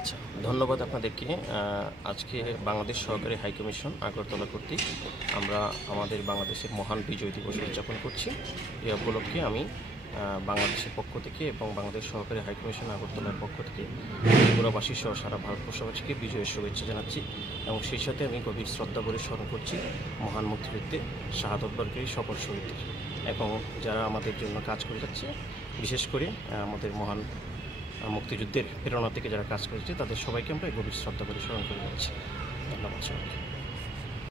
আচ্ছা, ধন্যবাদ আপনাদেরকে। আজকে বাংলাদেশ সহকারী হাইকমিশন আগরতলা কর্তৃক আমরা আমাদের বাংলাদেশের মহান বিজয় দিবস উদযাপন করছি। এই উপলক্ষে আমি বাংলাদেশের পক্ষ থেকে এবং বাংলাদেশ সহকারী হাইকমিশন আগরতলার পক্ষ থেকে ত্রিপুরাবাসী সহ সারা ভারতবর্ষবাসীকে বিজয়ের শুভেচ্ছা জানাচ্ছি এবং সেই সাথে আমি গভীর শ্রদ্ধা করে স্মরণ করছি মহান মুক্তিযুদ্ধে শাহাদত বরণকারী সকল শহীদদের এবং যারা আমাদের জন্য কাজ করে যাচ্ছে, বিশেষ করে আমাদের মহান মুক্তিযুদ্ধের প্রেরণা থেকে যারা কাজ করেছে তাদের সবাইকে আমরা গভীর শ্রদ্ধা করে স্মরণ করে যাচ্ছি। ধন্যবাদ সবাইকে।